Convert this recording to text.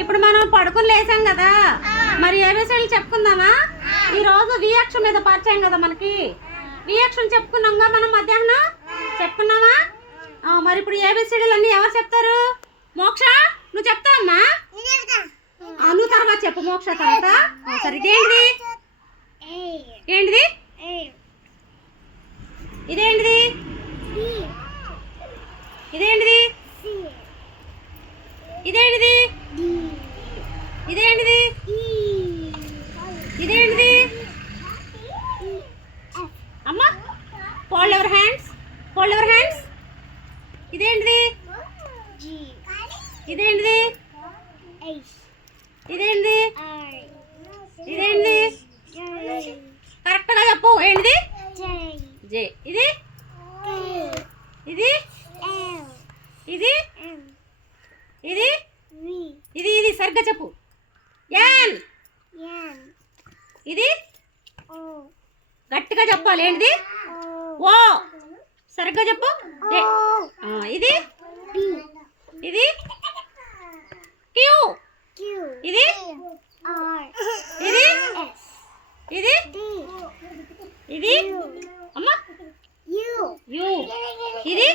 ఇప్పుడు మనం పడుకుని లేసాం కదా, మరి ఏబిసిడీలు చెప్పుకుందామా? ఈరోజు వియక్ష మీద పరిచయం కదా మనకి. వియక్షను చెప్పుకున్నాంగా మనం మధ్యాహ్నం చెప్పుకున్నామా? మరి ఇప్పుడు ఏబిసిడీలు అన్నీ ఎవరు చెప్తారు? మోక్ష నువ్వు చెప్తావమ్మా? నువ్వు తర్వాత చెప్పు మోక్ష తర్వాత. సరే ఇదేంటిది? ఏంటిది? ఇదేంటిది? ఇదేంటిది? ఇదేంటిది? ఇదేంటిది? ఇదేంటిది? అమ్మా fold your hands, fold your hands. ఇదేంటిది? ఇదేంటిది? ఇదేంటిది? ఇదేంటిది? కరెక్ట్గా చెప్పు. ఏంటిది? జే. ఇది ఇది ఇది ఇది ఇది ఇది సరిగ్గా చెప్పు. యాన్. ఇది గట్టిగా చెప్పాలి. ఏంటిది? ఓ. సరిగ్గా చెప్పు. ఇది ఇది క్యూ. ఇది ఇది ఇది ఇది అమ్మా యు. ఇది